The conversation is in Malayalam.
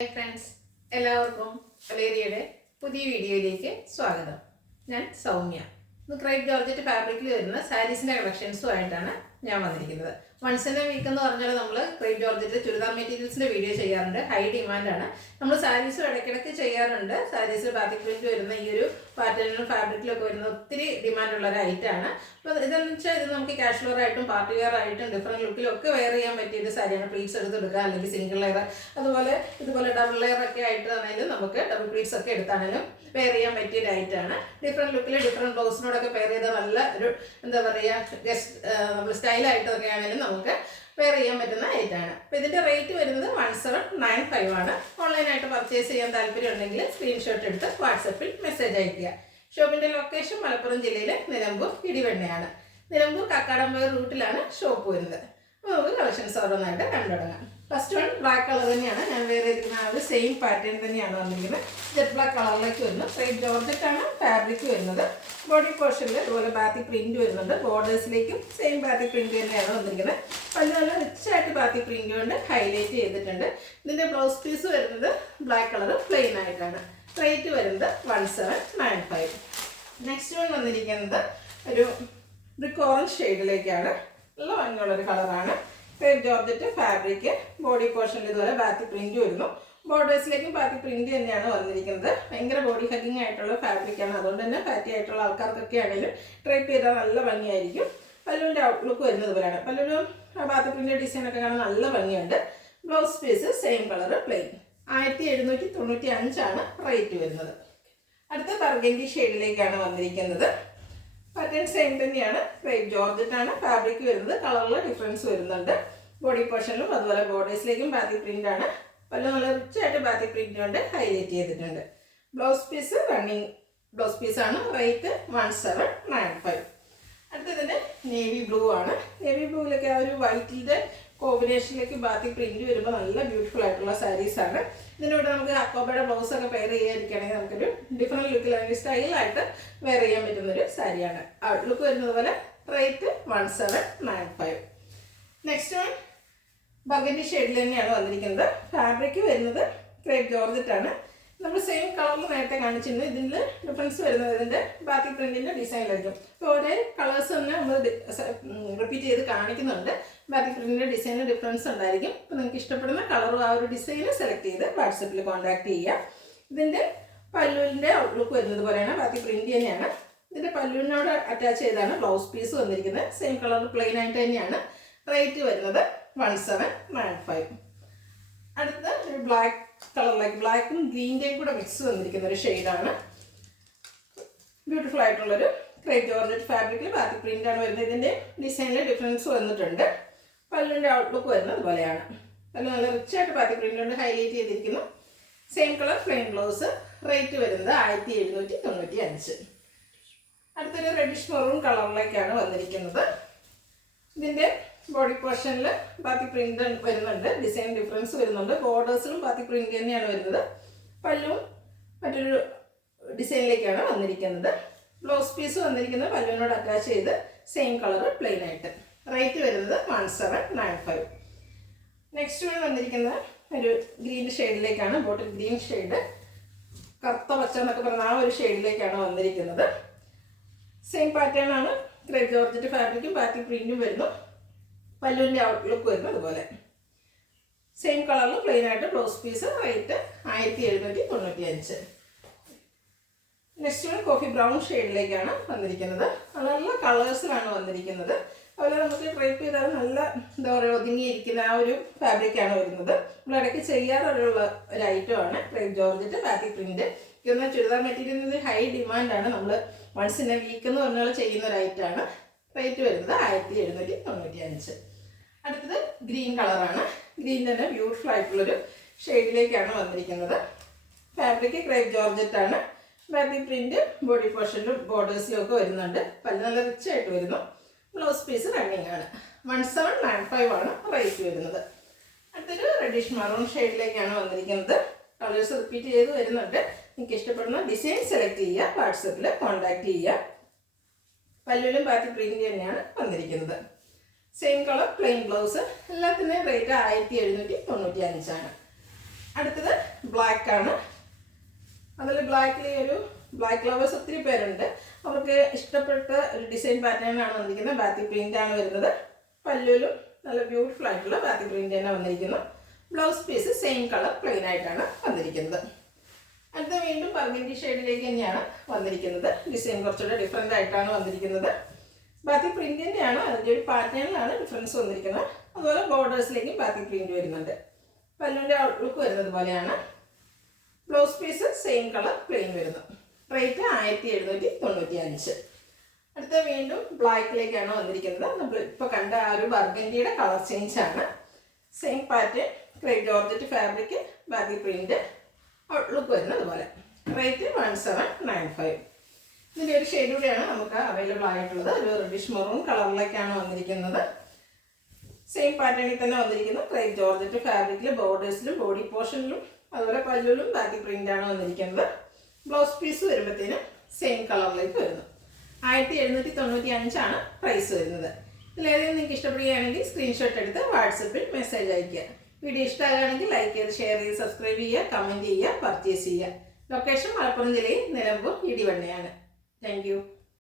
ഹായ് ഫ്രണ്ട്സ്, എല്ലാവർക്കും വലേറിയയുടെ പുതിയ വീഡിയോയിലേക്ക് സ്വാഗതം. ഞാൻ സൗമ്യ. ഇന്ന് ക്രൈപ്പ് ജോർജറ്റ് ഫാബ്രിക്കിൽ വരുന്ന സാരീസിൻ്റെ കളക്ഷൻസുമായിട്ടാണ് ഞാൻ വന്നിരിക്കുന്നത്. വൺസ് ഇൻ എ വീക്ക് എന്ന് പറഞ്ഞാൽ നമ്മൾ ക്രൈപ്പ് ജോർജറ്റ് ചുരിദാർ മെറ്റീരിയൽസിൻ്റെ വീഡിയോ ചെയ്യാറുണ്ട്. ഹൈ ഡിമാൻഡാണ്. നമ്മൾ സാരീസും ഇടയ്ക്കിടയ്ക്ക് ചെയ്യാറുണ്ട്. സാരീസ് ബാത്തിക് പ്രിന്റ് വരുന്ന ഈ ഒരു പാറ്റേണിലും ഫാബ്രിക്കിലൊക്കെ വരുന്ന ഒത്തിരി ഡിമാൻഡുള്ള ഒരു ഐറ്റമാണ്. അപ്പോൾ ഇതെന്ന് വെച്ചാൽ ഇത് നമുക്ക് കാഷ്വൽ ആയിട്ടും പാർട്ടി വെയർ ആയിട്ടും ഡിഫറെൻറ്റ് ലുക്കിലും ഒക്കെ വെയർ ചെയ്യാൻ പറ്റിയ ഒരു സാരിയാണ്. പ്ലീറ്റ്സ് എടുത്തെടുക്കുക, അല്ലെങ്കിൽ സിംഗിൾ ലെയർ, അതുപോലെ ഇതുപോലെ ഡബിൾ ലെയർ ഒക്കെ ആയിട്ടാണെങ്കിലും നമുക്ക് ഡബിൾ പ്ലീറ്റ്സ് ഒക്കെ എടുത്താണെങ്കിലും പെയർ ചെയ്യാൻ പറ്റിയ ഒരു ഐറ്റമാണ്. ഡിഫറെൻറ്റ് ലുക്കിൽ ഡിഫറെൻറ്റ് ബ്ലൗസിനോടൊക്കെ പെയർ ചെയ്ത നല്ല ഒരു എന്താ പറയുക ഗസ്റ്റ് നമ്മൾ സ്റ്റൈലായിട്ടൊക്കെ ആണെങ്കിലും നമുക്ക് പെയർ ചെയ്യാൻ പറ്റുന്ന ഐറ്റമാണ്. അപ്പോൾ ഇതിൻ്റെ റേറ്റ് വരുന്നത് 1795 ആണ്. ഓൺലൈനായിട്ട് പർച്ചേസ് ചെയ്യാൻ താല്പര്യം ഉണ്ടെങ്കിൽ സ്ക്രീൻഷോട്ട് എടുത്ത് വാട്സപ്പിൽ മെസ്സേജ് അയയ്ക്കുക. ഷോപ്പിൻ്റെ ലൊക്കേഷൻ മലപ്പുറം ജില്ലയിലെ നിലമ്പൂർ ഇടിവെണ്ണയാണ്. നിലമ്പൂർ കക്കാടംപൊയിൽ റൂട്ടിലാണ് ഷോപ്പ് വരുന്നത്. അപ്പോൾ നമുക്ക് കളക്ഷൻസ് ഓരോന്നായിട്ട് കണ്ടു തുടങ്ങാം. ഫസ്റ്റ് വൺ ബ്ലാക്ക് കളർ തന്നെയാണ്. ഞാൻ വേറെ ഇരിക്കുന്ന ആ ഒരു സെയിം പാറ്റേൺ തന്നെയാണ് വന്നിരിക്കുന്നത്. ജെറ്റ് ബ്ലാക്ക് കളറിലേക്ക് വരുന്നു. ക്രേപ്പ് ജോർജറ്റാണ് ഫാബ്രിക് വരുന്നത്. ബോഡി പോർഷനിൽ അതുപോലെ ബാത്തിക് പ്രിന്റ് വരുന്നുണ്ട്. ബോർഡേഴ്സിലേക്കും സെയിം ബാത്തിക് പ്രിന്റ് തന്നെയാണ് വന്നിരിക്കുന്നത്. അത് നല്ല റിച്ചായിട്ട് ബാത്തിക് പ്രിന്റ് കൊണ്ട് ഹൈലൈറ്റ് ചെയ്തിട്ടുണ്ട്. ഇതിൻ്റെ ബ്ലൗസ് പീസ് വരുന്നത് ബ്ലാക്ക് കളർ പ്ലെയിൻ ആയിട്ടാണ്. റേറ്റ് വരുന്നത് 1795. നെക്സ്റ്റ് വൺ വന്നിരിക്കുന്നത് ഒരു ബ്രിക്ക് ഓറഞ്ച് ഷെയ്ഡിലേക്കാണ്. നല്ല ഭംഗിയുള്ളൊരു കളറാണ്. Crepe georgette fabric. ബോഡി പോർഷനിൽ ഇതുപോലെ ബാത്തിക് പ്രിന്റ് വരുന്നു. ബോർഡേഴ്സിലേക്കും ബാത്തിക് പ്രിന്റ് തന്നെയാണ് വന്നിരിക്കുന്നത്. ഭയങ്കര ബോഡി ഹഗിങ് ആയിട്ടുള്ള ഫാബ്രിക്കാണ്. അതുകൊണ്ട് തന്നെ ഫാറ്റി ആയിട്ടുള്ള ആൾക്കാർക്കൊക്കെ ആണെങ്കിലും ട്രൈപ്പ് ചെയ്താൽ നല്ല ഭംഗിയായിരിക്കും. പല്ലുവിൻ്റെ ഔട്ട്ലുക്ക് വരുന്നത് പോലെയാണ്. പല്ലുവിലും ബാത്തിക് പ്രിന്റ് ഡിസൈനൊക്കെ കാണാൻ നല്ല ഭംഗിയുണ്ട്. Blouse piece same colour plain. 1795 rate വരുന്നത്. അടുത്ത ബർഗൻഡി ഷെയ്ഡിലേക്കാണ് വന്നിരിക്കുന്നത്. പാറ്റേൺ സെയിം തന്നെയാണ്. ക്രേപ്പ് ജോർജറ്റാണ് ഫാബ്രിക് വരുന്നത്. കളറിൽ ഡിഫറൻസ് വരുന്നുണ്ട്. ബോഡി പോർഷനിലും അതുപോലെ ബോർഡേഴ്സിലേക്കും ബാത്തിക് പ്രിന്റ് ആണ്. പല നല്ല റിച്ചായിട്ട് ബാത്തിക് പ്രിന്റ് കൊണ്ട് ഹൈലൈറ്റ് ചെയ്തിട്ടുണ്ട്. ബ്ലൗസ് പീസ് റണ്ണിങ് ബ്ലൗസ് പീസാണ്. റേറ്റ് 1795. അടുത്തതിൻ്റെ നേവി ബ്ലൂ ആണ്. നേവി ബ്ലൂവിലൊക്കെ ആ ഒരു വൈറ്റിൻ്റെ കോമ്പിനേഷനിലേക്ക് ബാത്തിക് പ്രിന്റ് വരുമ്പോൾ നല്ല ബ്യൂട്ടിഫുൾ ആയിട്ടുള്ള സാരീസാണ്. ഇതിനോട് നമുക്ക് അക്കോബയുടെ ബ്ലൗസൊക്കെ പെയർ ചെയ്യാതിരിക്കുകയാണെങ്കിൽ നമുക്കൊരു ഡിഫറെൻറ്റ് ലുക്കിൽ അല്ലെങ്കിൽ സ്റ്റൈലായിട്ട് വെയർ ചെയ്യാൻ പറ്റുന്നൊരു സാരിയാണ്. ലുക്ക് വരുന്നത് പോലെ. റേറ്റ് 1795. നെക്സ്റ്റ് വൺ ബർഗൻഡി ഷെയ്ഡിൽ തന്നെയാണ് വന്നിരിക്കുന്നത്. ഫാബ്രിക് വരുന്നത് ക്രേപ്പ് ജോർജറ്റാണ്. നമ്മൾ സെയിം കളറിൽ നേരത്തെ കാണിച്ചിരുന്നു. ഇതിൻ്റെ ഡിഫറൻസ് വരുന്നത് ഇതിൻ്റെ ബാത്തിക് പ്രിന്റിൻ്റെ ഡിസൈനിലായിരിക്കും. അപ്പോൾ ഒരേ കളേഴ്സ് തന്നെ നമ്മൾ റിപ്പീറ്റ് ചെയ്ത് കാണിക്കുന്നുണ്ട്. ബാത്തിക് പ്രിന്റിൻ്റെ ഡിസൈനിൽ ഡിഫറൻസ് ഉണ്ടായിരിക്കും. അപ്പോൾ നിങ്ങൾക്ക് ഇഷ്ടപ്പെടുന്ന കളറും ആ ഒരു ഡിസൈന് സെലക്ട് ചെയ്ത് വാട്സപ്പിൽ കോൺടാക്ട് ചെയ്യുക. ഇതിൻ്റെ പല്ലുവിൻ്റെ ഔട്ട്ലുക്ക് വരുന്നത് പോലെയാണ്. ബാത്തിക് പ്രിന്റ് തന്നെയാണ്. ഇതിൻ്റെ പല്ലുവിനോട് അറ്റാച്ച് ചെയ്താണ് ബ്ലൗസ് പീസ് വന്നിരിക്കുന്നത്. സെയിം കളർ പ്ലെയിൻ ആയിട്ട് തന്നെയാണ്. റേറ്റ് വരുന്നത് 1795. അടുത്ത ഒരു ബ്ലാക്ക് കളറിലേക്ക് ബ്ലാക്കും ഗ്രീൻ്റെയും കൂടെ മിക്സ് വന്നിരിക്കുന്ന ഒരു ഷെയ്ഡാണ്. ബ്യൂട്ടിഫുൾ ആയിട്ടുള്ളൊരു ക്രേപ്പ് ജോർജറ്റ് ഫാബ്രിക്കിൽ ബാത്തിക് പ്രിന്റ് ആണ് വരുന്നത്. ഇതിൻ്റെ ഡിസൈനിൽ ഡിഫറൻസ് വന്നിട്ടുണ്ട്. പല്ലുവിൻ്റെ ഔട്ട്ലുക്ക് വരുന്നത് അതുപോലെയാണ്. പല്ലു നല്ല റിച്ചായിട്ട് ബാത്തിക് പ്രിന്റ് കൊണ്ട് ഹൈലൈറ്റ് ചെയ്തിരിക്കുന്നു. Same colour plain blouse. Rate വരുന്നത് 1795. അടുത്തൊരു റെഡിഷ് മെറൂൺ കളറിലേക്കാണ് വന്നിരിക്കുന്നത്. ഇതിൻ്റെ ബോഡി പോർഷനിൽ ബാത്തിക് പ്രിന്റ് വരുന്നുണ്ട്. ഡിസൈൻ ഡിഫറൻസ് വരുന്നുണ്ട്. ബോർഡേഴ്സിലും ബാത്തിക് പ്രിന്റ് തന്നെയാണ് വരുന്നത്. പല്ലുവും മറ്റൊരു ഡിസൈനിലേക്കാണ് വന്നിരിക്കുന്നത്. ബ്ലൗസ് പീസ് വന്നിരിക്കുന്നത് പല്ലുവിനോട് അറ്റാച്ച് ചെയ്ത് സെയിം കളർ പ്ലെയിൻ ആയിട്ട്. റേറ്റ് വരുന്നത് 1795. നെക്സ്റ്റ് വൺ വന്നിരിക്കുന്നത് ഒരു ഗ്രീൻ ഷെയ്ഡിലേക്കാണ്. ബോട്ടിൽ ഗ്രീൻ ഷെയ്ഡ്, കറുത്ത പച്ച എന്നൊക്കെ പറഞ്ഞ ആ ഒരു ഷെയ്ഡിലേക്കാണ് വന്നിരിക്കുന്നത്. സെയിം പാറ്റേൺ ആണ്. ക്രേപ്പ് ജോർജറ്റ് ഫാബ്രിക്കും ബാത്തിക് പ്രിന്റും വരുന്നു. പല്ലുവിൻ്റെ ഔട്ട്ലുക്ക് വരുന്നു അതുപോലെ. സെയിം കളറിൽ പ്ലെയിൻ ആയിട്ട് blouse piece. Rate 1795. Next one coffee brown ഷെയ്ഡിലേക്കാണ് വന്നിരിക്കുന്നത്. നല്ല കളേഴ്സിലാണ് വന്നിരിക്കുന്നത്. അതുപോലെ നമുക്ക് ഡ്രൈപ്പ് ചെയ്താൽ നല്ല എന്താ പറയുക ഒതുങ്ങിയിരിക്കുന്ന ആ ഒരു ഫാബ്രിക്കാണ് വരുന്നത്. നമ്മൾ ഇടയ്ക്ക് ചെയ്യാറുള്ള ഒരു ഐറ്റമാണ് ക്രേപ്പ് ജോർജറ്റ് ബാത്തിക് പ്രിന്റ്. ഇന്ന് ചുരിദാർ മെറ്റീരിയലിന് ഹൈ ഡിമാൻഡാണ്. നമ്മൾ വൺസ് ഇൻ എ വീക്ക് എന്ന് പറഞ്ഞാൽ ചെയ്യുന്ന ഒരു ഐറ്റമാണ്. റേറ്റ് വരുന്നത് 1795. അടുത്തത് ഗ്രീൻ കളറാണ്. ഗ്രീൻ തന്നെ ബ്യൂട്ടിഫുൾ ആയിട്ടുള്ളൊരു ഷെയ്ഡിലേക്കാണ് വന്നിരിക്കുന്നത്. ഫാബ്രിക് ക്രേപ്പ് ജോർജറ്റാണ്. ബാത്തിക് പ്രിന്റ് ബോഡി പോർഷനിലും ബോർഡേഴ്സിലും ഒക്കെ വരുന്നുണ്ട്. പല്ല് നല്ല റിച്ചായിട്ട് വരുന്നു. ബ്ലൗസ് പീസ് റണ്ണിങ് ആണ്. 1795 റേറ്റ് വരുന്നത്. അടുത്തൊരു റെഡിഷ് മറൂൺ ഷെയ്ഡിലേക്കാണ് വന്നിരിക്കുന്നത്. കളേഴ്സ് റിപ്പീറ്റ് ചെയ്ത് വരുന്നുണ്ട്. നിങ്ങൾക്ക് ഇഷ്ടപ്പെടുന്ന ഡിസൈൻ സെലക്ട് ചെയ്യുക. വാട്സപ്പിൽ കോൺടാക്ട് ചെയ്യുക. പല്ലുവിലും ബാത്തിക് പ്രിന്റ് തന്നെയാണ് വന്നിരിക്കുന്നത്. Same colour plain blouse. എല്ലാത്തിൻ്റെയും റേറ്റ് 1795. അടുത്തത് ബ്ലാക്ക് ആണ്. അതിൽ ബ്ലാക്കിൽ ഒരു ബ്ലാക്ക് ലവേഴ്സ് ഒത്തിരി പേരുണ്ട്. അവർക്ക് ഇഷ്ടപ്പെട്ട ഒരു ഡിസൈൻ പാറ്റേൺ ആണ് വന്നിരിക്കുന്നത്. ബാത്തിക് പ്രിന്റ് ആണ് വരുന്നത്. പല്ലുവിലും നല്ല ബ്യൂട്ടിഫുൾ ആയിട്ടുള്ള ബാത്തിക് പ്രിന്റ് തന്നെ വന്നിരിക്കുന്നു. Blouse piece same colour plain ആയിട്ടാണ് വന്നിരിക്കുന്നത്. അടുത്ത വീണ്ടും ബർഗൻഡി ഷെയ്ഡിലേക്ക് തന്നെയാണ് വന്നിരിക്കുന്നത്. ഡിസൈൻ കുറച്ചുകൂടെ ഡിഫറെൻ്റ് ആയിട്ടാണ് വന്നിരിക്കുന്നത്. ബാത്തിക് പ്രിന്റിൻ്റെയാണ്, അതിൻ്റെ ഒരു പാറ്റേണിലാണ് ഡിഫറൻസ് വന്നിരിക്കുന്നത്. അതുപോലെ ബോർഡേഴ്സിലേക്കും ബാത്തിക് പ്രിന്റ് വരുന്നുണ്ട്. പല്ലുവിൻ്റെ ഔട്ട്ലുക്ക് വരുന്നത് പോലെയാണ്. Blouse piece same colour plain വരുന്നു. റേറ്റ് 1795. അടുത്ത വീണ്ടും ബ്ലാക്കിലേക്കാണ് വന്നിരിക്കുന്നത്. നമ്മൾ ഇപ്പോൾ കണ്ട ആ ഒരു ബർഗൻഡിയുടെ കളർ ചേഞ്ച് ആണ്. Same pattern, crepe georgette fabric, batik print, outlook വരുന്നത് പോലെ. റേറ്റ് 1795. ഇതിൻ്റെ ഒരു ഷെയ്ഡ് കൂടെയാണ് നമുക്ക് അവൈലബിൾ ആയിട്ടുള്ളത്. ഒരു റെഡിഷ് മെറൂൺ കളറിലേക്കാണ് വന്നിരിക്കുന്നത്. സെയിം പാറ്റേണിൽ തന്നെ വന്നിരിക്കുന്നു. ക്രേപ്പ് ജോർജറ്റ് ഫാബ്രിക്കിൽ ബോർഡേഴ്സിലും ബോഡി പോർഷനിലും അതുപോലെ പല്ലുവിലും ബാത്തിക് പ്രിന്റ് ആണ് വന്നിരിക്കുന്നത്. ബ്ലൗസ് പീസ് വരുമ്പോഴത്തേനും സെയിം കളറിലേക്ക് വരുന്നു. 1795 ആണ് പ്രൈസ് വരുന്നത്. ഇതിലേതെങ്കിലും നിങ്ങൾക്ക് ഇഷ്ടപ്പെടുകയാണെങ്കിൽ സ്ക്രീൻഷോട്ട് എടുത്ത് വാട്സപ്പിൽ മെസ്സേജ് അയയ്ക്കുക. വീഡിയോ ഇഷ്ടമാകുകയാണെങ്കിൽ ലൈക്ക് ചെയ്ത്, ഷെയർ ചെയ്ത്, സബ്സ്ക്രൈബ് ചെയ്യുക, കമൻറ്റ് ചെയ്യുക, പർച്ചേസ് ചെയ്യുക. ലൊക്കേഷൻ മലപ്പുറം ജില്ലയിൽ നിലമ്പൂർ ഇടിവണ്ണയാണ്. Thank you.